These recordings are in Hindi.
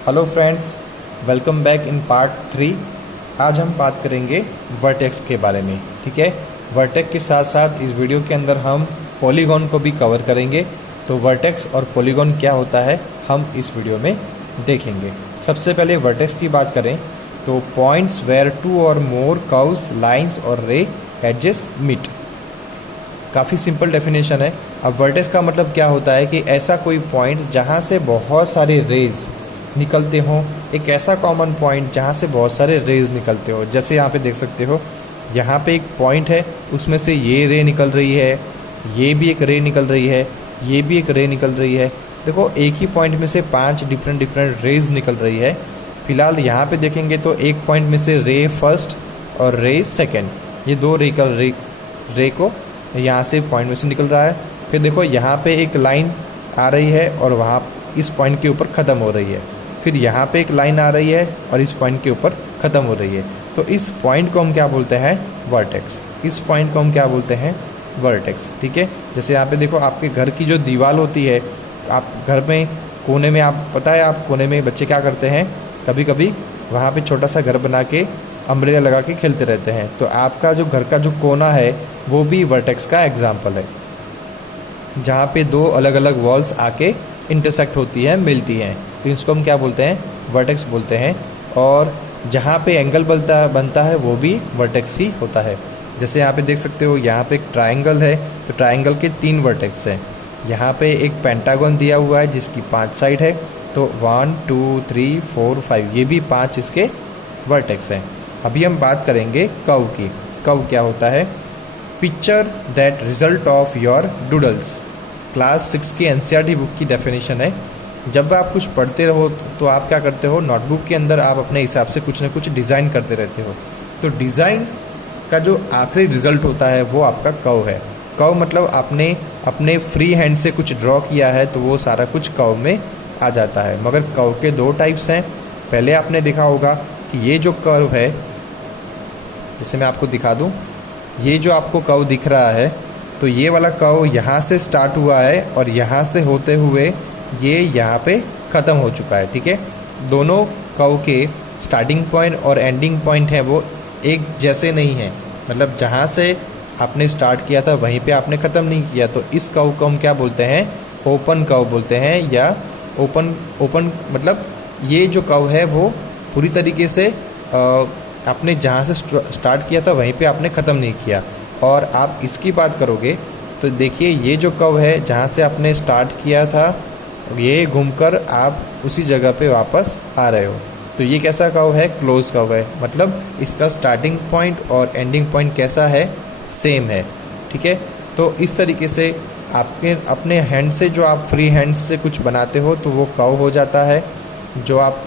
Hello friends, welcome back in part 3। आज हम बात करेंगे वर्टेक्स के बारे में। ठीक है, वर्टेक्स के साथ साथ इस वीडियो के अंदर हम पॉलीगॉन को भी कवर करेंगे। तो वर्टेक्स और पॉलीगॉन क्या होता है हम इस वीडियो में देखेंगे। सबसे पहले वर्टेक्स की बात करें तो पॉइंट्स वेयर टू और मोर कर्व्स, लाइंस और रे एडजेस मीट। काफ़ी सिंपल डेफिनेशन है। अब वर्टेक्स का मतलब क्या होता है कि ऐसा कोई पॉइंट जहाँ से बहुत सारे रेज निकलते हों, एक ऐसा कॉमन पॉइंट जहाँ से बहुत सारे रेज निकलते हो। जैसे यहाँ पे देख सकते हो, यहाँ पे एक पॉइंट है, उसमें से ये रे निकल रही है, ये भी एक रे निकल रही है, ये भी एक रे निकल रही है। देखो, एक ही पॉइंट में से 5 डिफरेंट रेज निकल रही है। फिलहाल यहाँ पे देखेंगे तो एक पॉइंट में से रे फर्स्ट और रे सेकेंड, ये दो रे को यहाँ से पॉइंट में से निकल रहा है। फिर देखो, यहाँ पे एक लाइन आ रही है और वहाँ इस पॉइंट के ऊपर ख़त्म हो रही है। फिर यहाँ पे एक लाइन आ रही है और इस पॉइंट के ऊपर ख़त्म हो रही है। तो इस पॉइंट को हम क्या बोलते हैं? वर्टेक्स। इस पॉइंट को हम क्या बोलते हैं? वर्टेक्स। ठीक है, जैसे यहाँ पे देखो, आपके घर की जो दीवार होती है, आप घर में कोने में, आप पता है आप कोने में बच्चे क्या करते हैं, कभी कभी वहाँ पे छोटा सा घर बना के अम्ब्रेला लगा के खेलते रहते हैं। तो आपका जो घर का जो कोना है वो भी वर्टेक्स का एग्जाम्पल है, जहाँ पे दो अलग अलग वॉल्स आके इंटरसेक्ट होती हैं, मिलती हैं। तो इसको हम क्या बोलते हैं? वर्टेक्स बोलते हैं। और जहाँ पे एंगल बनता है वो भी वर्टेक्स ही होता है। जैसे यहाँ पे देख सकते हो, यहाँ पे एक ट्रायंगल है, तो ट्रायंगल के 3 वर्टेक्स हैं। यहाँ पे एक पेंटागन दिया हुआ है जिसकी 5 साइड है, तो 1 2 3 4 5, ये भी 5 इसके वर्टेक्स हैं। अभी हम बात करेंगे कर्व की। कर्व क्या होता है? Picture that result of your doodles. Class 6 की एनसीईआरटी बुक की डेफिनेशन है। जब आप कुछ पढ़ते रहो तो आप क्या करते हो, नोटबुक के अंदर आप अपने हिसाब से कुछ ना कुछ डिज़ाइन करते रहते हो। तो डिज़ाइन का जो आखिरी रिजल्ट होता है वो आपका कर्व है। कर्व मतलब आपने अपने फ्री हैंड से कुछ ड्रॉ किया है तो वो सारा कुछ कर्व में आ जाता है। मगर कर्व के 2 टाइप्स हैं। पहले आपने देखा होगा कि ये जो कर्व है, जैसे मैं आपको दिखा दूँ, ये जो आपको कर्व दिख रहा है, तो ये वाला कर्व यहाँ से स्टार्ट हुआ है और यहाँ से होते हुए ये यहाँ पे ख़त्म हो चुका है। ठीक है, दोनों कर्व के स्टार्टिंग पॉइंट और एंडिंग पॉइंट है वो एक जैसे नहीं है। मतलब जहाँ से आपने स्टार्ट किया था वहीं पे आपने ख़त्म नहीं किया। तो इस कर्व को हम क्या बोलते हैं? ओपन कर्व बोलते हैं। या ओपन मतलब ये जो कर्व है वो पूरी तरीके से आपने जहाँ से स्टार्ट किया था वहीं पे आपने ख़त्म नहीं किया। और आप इसकी बात करोगे तो देखिए, ये जो कर्व है जहाँ से आपने स्टार्ट किया था, ये घूमकर आप उसी जगह पे वापस आ रहे हो। तो ये कैसा कर्व है? क्लोज कर्व है। मतलब इसका स्टार्टिंग पॉइंट और एंडिंग पॉइंट कैसा है? सेम है। ठीक है, तो इस तरीके से आपके अपने हैंड से, जो आप फ्री हैंड से कुछ बनाते हो तो वो कर्व हो जाता है। जो आप,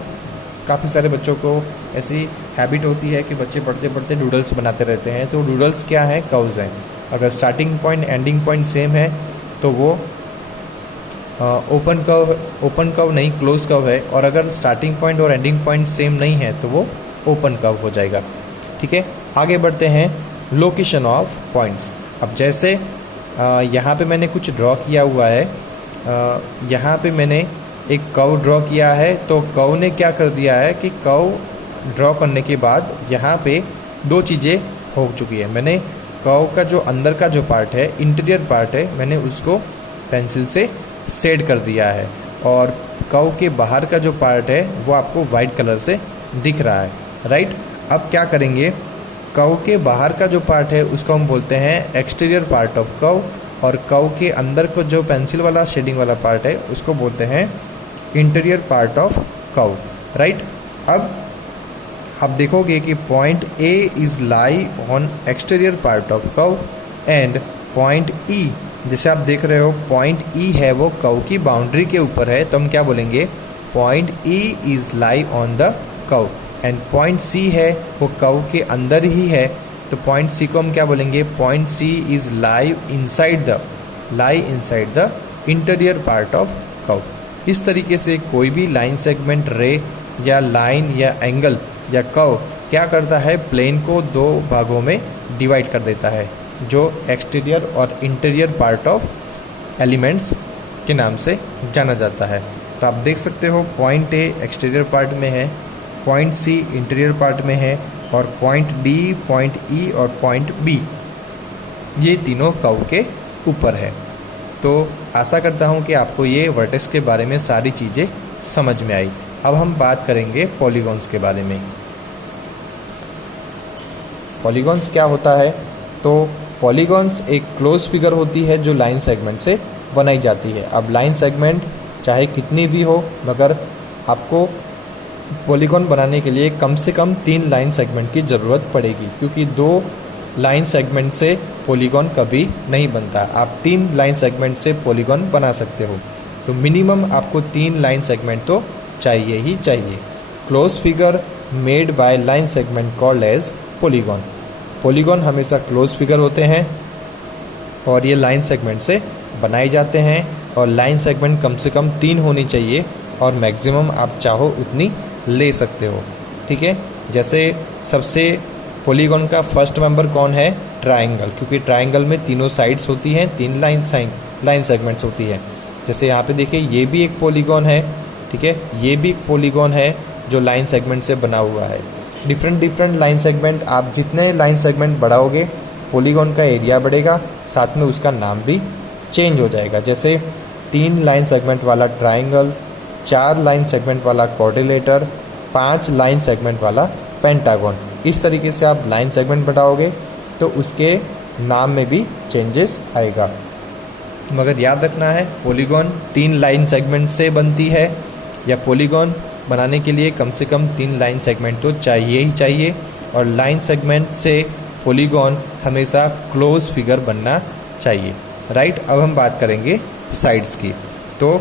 काफ़ी सारे बच्चों को ऐसी हैबिट होती है कि बच्चे पढ़ते पढ़ते डूडल्स बनाते रहते हैं। तो डूडल्स क्या है? कर्व्स हैं। अगर starting point ending point same है तो वो ओपन कर्व नहीं, क्लोज कर्व है। और अगर स्टार्टिंग पॉइंट और एंडिंग पॉइंट सेम नहीं है तो वो ओपन कर्व हो जाएगा। ठीक है, आगे बढ़ते हैं। Location of points. अब जैसे यहाँ पे मैंने कुछ ड्रॉ किया हुआ है, यहाँ पे मैंने एक कर्व ड्रॉ किया है। तो कर्व ने क्या कर दिया है कि कर्व ड्रॉ करने के बाद यहाँ पे 2 चीज़ें हो चुकी है। मैंने कर्व का जो अंदर का जो पार्ट है, इंटीरियर पार्ट है, मैंने उसको पेंसिल से शेड कर दिया है। और कर्व के बाहर का जो पार्ट है वो आपको वाइट कलर से दिख रहा है, राइट। अब क्या करेंगे, कर्व के बाहर का जो पार्ट है उसको हम बोलते हैं एक्सटीरियर पार्ट ऑफ कर्व। और कर्व के अंदर को जो पेंसिल वाला शेडिंग वाला पार्ट है उसको बोलते हैं interior part of curve, right. अब आप देखोगे कि point A is lie on exterior part of curve and point ई, जैसे आप देख रहे हो पॉइंट ई है वो कर्व की बाउंड्री के ऊपर है, तो हम क्या बोलेंगे? Point E is lie on the curve. And point C है वो कर्व के अंदर ही है, तो पॉइंट सी को हम क्या बोलेंगे? Point C is lie inside the interior part of curve. इस तरीके से कोई भी लाइन सेगमेंट, रे या लाइन या एंगल या कर्व क्या करता है? प्लेन को 2 भागों में डिवाइड कर देता है, जो एक्सटीरियर और इंटीरियर पार्ट ऑफ एलिमेंट्स के नाम से जाना जाता है। तो आप देख सकते हो पॉइंट ए एक्सटीरियर पार्ट में है, पॉइंट सी इंटीरियर पार्ट में है, और पॉइंट डी, पॉइंट ई और पॉइंट बी ये तीनों कर्व के ऊपर है। तो आशा करता हूँ कि आपको ये वर्टेक्स के बारे में सारी चीज़ें समझ में आई। अब हम बात करेंगे पॉलीगॉन्स के बारे में। पॉलीगॉन्स क्या होता है? तो पॉलीगॉन्स एक क्लोज फिगर होती है जो लाइन सेगमेंट से बनाई जाती है। अब लाइन सेगमेंट चाहे कितनी भी हो, मगर आपको पॉलीगॉन बनाने के लिए कम से कम 3 लाइन सेगमेंट की ज़रूरत पड़ेगी, क्योंकि 2 लाइन सेगमेंट से पॉलीगॉन कभी नहीं बनता। आप 3 लाइन सेगमेंट से पॉलीगॉन बना सकते हो, तो मिनिमम आपको 3 लाइन सेगमेंट तो चाहिए ही चाहिए। Close figure made by line segment called as polygon. Polygon हमेशा क्लोज फिगर होते हैं और ये लाइन सेगमेंट से बनाए जाते हैं, और लाइन सेगमेंट कम से कम 3 होनी चाहिए, और मैक्सिमम आप चाहो उतनी ले सकते हो। ठीक है, जैसे सबसे पॉलीगॉन का फर्स्ट मेंबर कौन है? ट्रायंगल, क्योंकि ट्रायंगल में तीनों साइड्स होती हैं, 3 लाइन सेगमेंट्स होती है। जैसे यहाँ पे देखिए ये भी एक पॉलीगॉन है, ठीक है, ये भी एक पॉलीगॉन है जो लाइन सेगमेंट से बना हुआ है। डिफरेंट लाइन सेगमेंट, आप जितने लाइन सेगमेंट बढ़ाओगे पॉलीगॉन का एरिया बढ़ेगा, साथ में उसका नाम भी चेंज हो जाएगा। जैसे 3 लाइन सेगमेंट वाला ट्रायंगल, 4 लाइन सेगमेंट वाला क्वाड्रिलेटर, 5 लाइन सेगमेंट वाला पेंटागन। इस तरीके से आप लाइन सेगमेंट बढ़ाओगे तो उसके नाम में भी चेंजेस आएगा। मगर याद रखना है, पॉलीगॉन 3 लाइन सेगमेंट से बनती है, या पॉलीगॉन बनाने के लिए कम से कम 3 लाइन सेगमेंट तो चाहिए ही चाहिए, और लाइन सेगमेंट से पॉलीगॉन हमेशा क्लोज फिगर बनना चाहिए। राइट, अब हम बात करेंगे साइड्स की। तो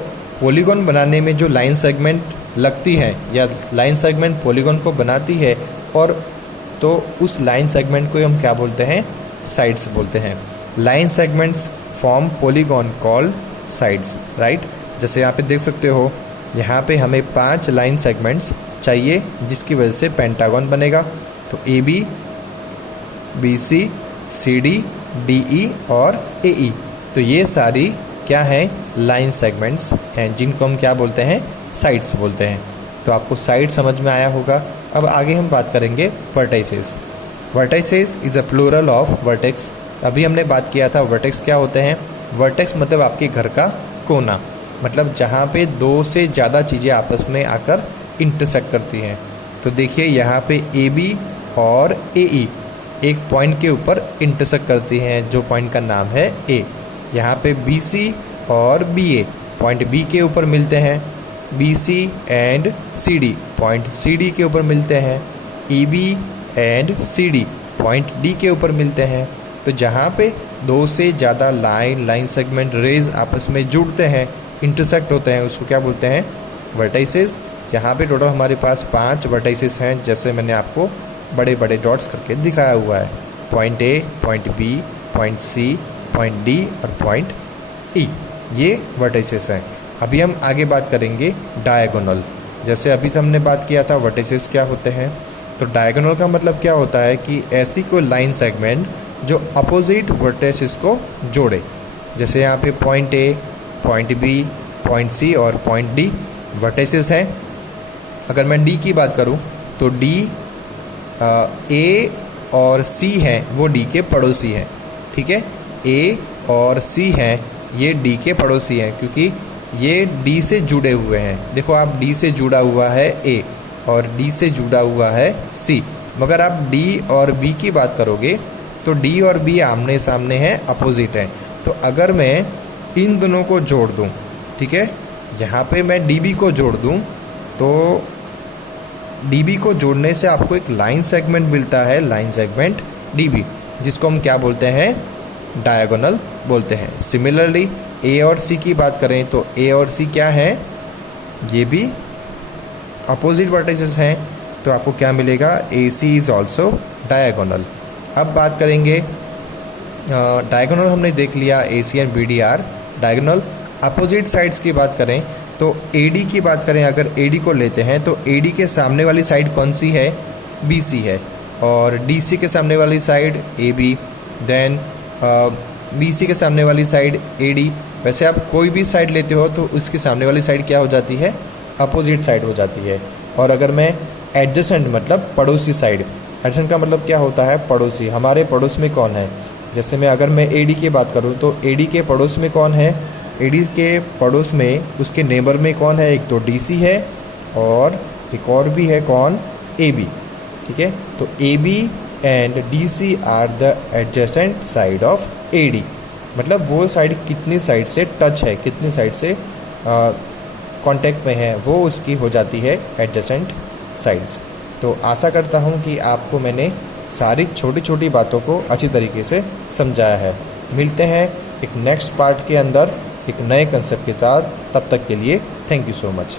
पॉलीगॉन बनाने में जो लाइन सेगमेंट लगती है या लाइन सेगमेंट पॉलीगॉन को बनाती है, और तो उस लाइन सेगमेंट को हम क्या बोलते हैं? साइड्स बोलते हैं। Line segments form polygon called sides. Right, जैसे यहाँ पे देख सकते हो, यहाँ पे हमें 5 लाइन सेगमेंट्स चाहिए, जिसकी वजह से पेंटागन बनेगा। तो AB, BC, CD, DE और AE, तो ये सारी क्या है? लाइन सेगमेंट्स हैं, जिनको हम क्या बोलते हैं? साइड्स बोलते हैं। तो आपको साइड समझ में आया होगा। अब आगे हम बात करेंगे vertices. Vertices is a plural of vertex. अभी हमने बात किया था वर्टेक्स क्या होते हैं। वर्टेक्स मतलब आपके घर का कोना, मतलब जहाँ पे 2 से ज़्यादा चीज़ें आपस में आकर इंटरसेक्ट करती हैं। तो देखिए यहाँ पे AB और AE एक पॉइंट के ऊपर इंटरसेक्ट करती हैं, जो पॉइंट का नाम है A। यहाँ पे BC और BA पॉइंट B के ऊपर मिलते हैं, BC and CD point CD के ऊपर मिलते हैं, EB and CD point D के ऊपर मिलते हैं। तो जहाँ पे 2 से ज़्यादा लाइन सेगमेंट रेज आपस में जुड़ते हैं, इंटरसेक्ट होते हैं, उसको क्या बोलते हैं? वर्टाइसेस। यहाँ पे टोटल हमारे पास 5 वर्टाइसेस हैं, जैसे मैंने आपको बड़े बड़े डॉट्स करके दिखाया हुआ है। Point A, point B, point C, point D और पॉइंट E, ये वर्टाइसेस हैं। अभी हम आगे बात करेंगे डायगोनल। जैसे अभी हमने बात किया था वर्टाइसेस क्या होते हैं, तो डायगोनल का मतलब क्या होता है कि ऐसी कोई लाइन सेगमेंट जो अपोजिट वर्टाइसेस को जोड़े। जैसे यहाँ पे point A, point B, point C और पॉइंट D वर्टाइसेस हैं। अगर मैं D की बात करूँ तो D A और C हैं, वो D के पड़ोसी हैं। ठीक है, A और C हैं, ये D के पड़ोसी हैं, क्योंकि ये D से जुड़े हुए हैं। देखो आप, D से जुड़ा हुआ है A और D से जुड़ा हुआ है C। मगर आप D और B की बात करोगे तो D और B आमने सामने हैं, अपोजिट हैं। तो अगर मैं इन दोनों को जोड़ दूं, ठीक है, यहाँ पे मैं DB को जोड़ दूं, तो DB को जोड़ने से आपको एक लाइन सेगमेंट मिलता है, लाइन सेगमेंट DB, जिसको हम क्या बोलते हैं? डायगोनल बोलते हैं। सिमिलरली A और C की बात करें तो A और C क्या है? ये भी अपोजिट वर्टाइसेस हैं, तो आपको क्या मिलेगा? AC is also diagonal. अब बात करेंगे डायगोनल, हमने देख लिया AC and BD are diagonal. Opposite sides की बात करें तो AD की बात करें, अगर AD को लेते हैं तो AD के सामने वाली साइड कौन सी है? BC है, और DC के सामने वाली साइड AB, देन BC के सामने वाली साइड AD, वैसे आप कोई भी साइड लेते हो तो उसकी सामने वाली साइड क्या हो जाती है, अपोजिट साइड हो जाती है। और अगर मैं एडजेसेंट मतलब पड़ोसी साइड, एडजेसेंट का मतलब क्या होता है, पड़ोसी, हमारे पड़ोस में कौन है। जैसे मैं अगर मैं एडी की बात करूँ तो एडी के पड़ोस में कौन है, एडी के पड़ोस में उसके नेबर में कौन है, एक तो डीसी है और एक और भी है कौन, एबी। ठीक है, तो AB and DC are the adjacent side of AD, मतलब वो साइड कितनी साइड से टच है, कितनी साइड से कांटेक्ट में है, वो उसकी हो जाती है एडजेसेंट साइड्स। तो आशा करता हूँ कि आपको मैंने सारी छोटी छोटी बातों को अच्छी तरीके से समझाया है। मिलते हैं एक नेक्स्ट पार्ट के अंदर एक नए कंसेप्ट के साथ, तब तक के लिए थैंक यू सो मच।